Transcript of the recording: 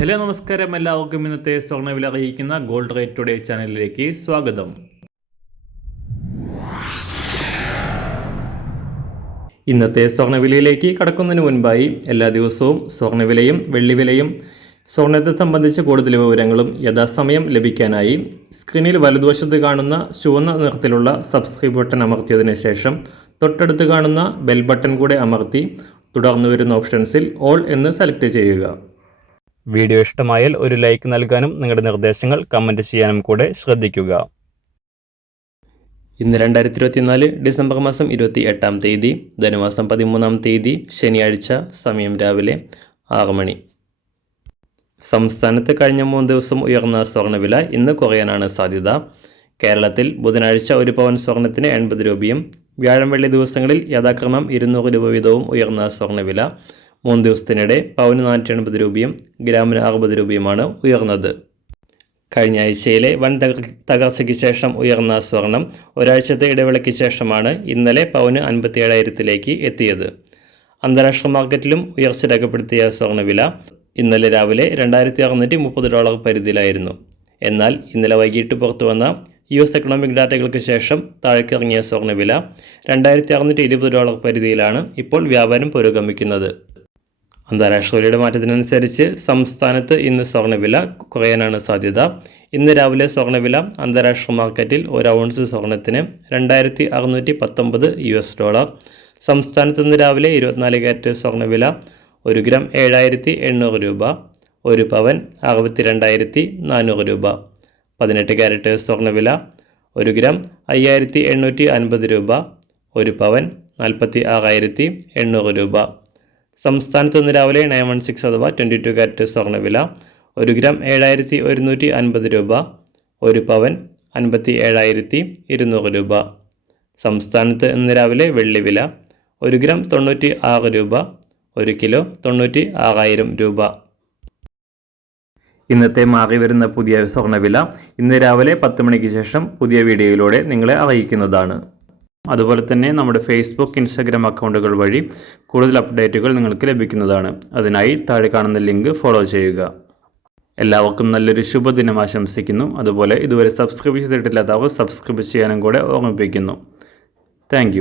Hello നമസ്കാരം, എല്ലാവർക്കും ഇന്നത്തെ സ്വർണ്ണവില അറിയിക്കുന്ന ഗോൾഡ് റേറ്റ് ടുഡേ ചാനലിലേക്ക് സ്വാഗതം. ഇന്നത്തെ സ്വർണ്ണവിലയിലേക്ക് കടക്കുന്നതിന് മുൻപായി എല്ലാ ദിവസവും സ്വർണ്ണവിലയും വെള്ളിവിലയും സ്വർണ്ണത്തെ സംബന്ധിച്ച് കൂടുതൽ വിവരങ്ങളും യഥാസമയം ലഭിക്കാനായി സ്ക്രീനിൽ വലതുവശത്ത് കാണുന്ന ചുവന്ന നിറത്തിലുള്ള സബ്സ്ക്രൈബ് ബട്ടൺ അമർത്തിയതിനു ശേഷം തൊട്ടടുത്ത് കാണുന്ന ബെൽ ബട്ടൺ കൂടെ അമർത്തി തുടർന്ന് വരുന്ന ഓപ്ഷൻസിൽ ഓൾ എന്ന് സെലക്ട് ചെയ്യുക. വീഡിയോ ഇഷ്ടമായാൽ ഒരു ലൈക്ക് നൽകാനും നിങ്ങളുടെ നിർദ്ദേശങ്ങൾ കമൻറ്റ് ചെയ്യാനും കൂടെ ശ്രദ്ധിക്കുക. ഇന്ന് 2024 ഡിസംബർ മാസം 28-ാം തീയതി, ധനുമാസം 13-ാം തീയതി, ശനിയാഴ്ച. സമയം രാവിലെ 6 മണി. സംസ്ഥാനത്ത് കഴിഞ്ഞ 3 ദിവസം ഉയർന്ന സ്വർണ്ണവില ഇന്ന് കുറയാനാണ് സാധ്യത. കേരളത്തിൽ ബുധനാഴ്ച 1 പവൻ സ്വർണ്ണത്തിന് 80 രൂപയും വ്യാഴം വെള്ളി ദിവസങ്ങളിൽ യഥാക്രമം 200 രൂപ വീതവും ഉയർന്ന സ്വർണ്ണവില 3 ദിവസത്തിനിടെ പവന് 480 രൂപയും ഗ്രാമിന് 60 രൂപയുമാണ് ഉയർന്നത്. കഴിഞ്ഞ ആഴ്ചയിലെ വൻ തകർച്ചയ്ക്ക് ശേഷം ഉയർന്ന സ്വർണം ഒരാഴ്ചത്തെ ഇടവേളയ്ക്ക് ശേഷമാണ് ഇന്നലെ പവന് 57,000-ലേക്ക് എത്തിയത്. അന്താരാഷ്ട്ര മാർക്കറ്റിലും ഉയർച്ച രേഖപ്പെടുത്തിയ സ്വർണ്ണവില ഇന്നലെ രാവിലെ $2,630 പരിധിയിലായിരുന്നു. എന്നാൽ ഇന്നലെ വൈകിട്ട് പുറത്തു വന്ന US എക്കണോമിക് ഡാറ്റകൾക്ക് ശേഷം താഴേക്കിറങ്ങിയ സ്വർണ്ണവില $2,620 പരിധിയിലാണ് ഇപ്പോൾ വ്യാപാരം പുരോഗമിക്കുന്നത്. അന്താരാഷ്ട്ര വിലയുടെ മാറ്റത്തിനനുസരിച്ച് സംസ്ഥാനത്ത് ഇന്ന് സ്വർണ്ണവില കുറയാനാണ് സാധ്യത. ഇന്ന് രാവിലെ സ്വർണ്ണവില അന്താരാഷ്ട്ര മാർക്കറ്റിൽ 1 ഔൺസ് സ്വർണ്ണത്തിന് $2,619. സംസ്ഥാനത്ത് ഇന്ന് രാവിലെ 24 കാരറ്റ് സ്വർണ്ണവില 1 ഗ്രാം 7,800 രൂപ, 1 പവൻ 62,400 രൂപ. 18 കാരറ്റ് സ്വർണ്ണവില 1 ഗ്രാം 5,850 രൂപ, 1 പവൻ 46,800 രൂപ. സംസ്ഥാനത്ത് ഇന്ന് രാവിലെ 916 അഥവാ 22 കാരറ്റ് സ്വർണ്ണവില 1 ഗ്രാം 7,150 രൂപ, 1 പവൻ 57,200 രൂപ. സംസ്ഥാനത്ത് ഇന്ന് രാവിലെ വെള്ളിവില 1 ഗ്രാം 96 രൂപ, 1 കിലോ 96,000 രൂപ. ഇന്നത്തെ മാറി വരുന്ന പുതിയ സ്വർണ്ണവില ഇന്ന് രാവിലെ 10 മണിക്ക് ശേഷം പുതിയ വീഡിയോയിലൂടെ നിങ്ങളെ അറിയിക്കുന്നതാണ്. അതുപോലെ തന്നെ നമ്മുടെ ഫേസ്ബുക്ക്, ഇൻസ്റ്റാഗ്രാം അക്കൗണ്ടുകൾ വഴി കൂടുതൽ അപ്ഡേറ്റുകൾ നിങ്ങൾക്ക് ലഭിക്കുന്നതാണ്. അതിനായി താഴെ കാണുന്ന ലിങ്ക് ഫോളോ ചെയ്യുക. എല്ലാവർക്കും നല്ലൊരു ശുഭദിനം ആശംസിക്കുന്നു. അതുപോലെ ഇതുവരെ സബ്സ്ക്രൈബ് ചെയ്തിട്ടില്ലാത്തവർ സബ്സ്ക്രൈബ് ചെയ്യാനും കൂടെ ഓർമ്മിപ്പിക്കുന്നു. താങ്ക്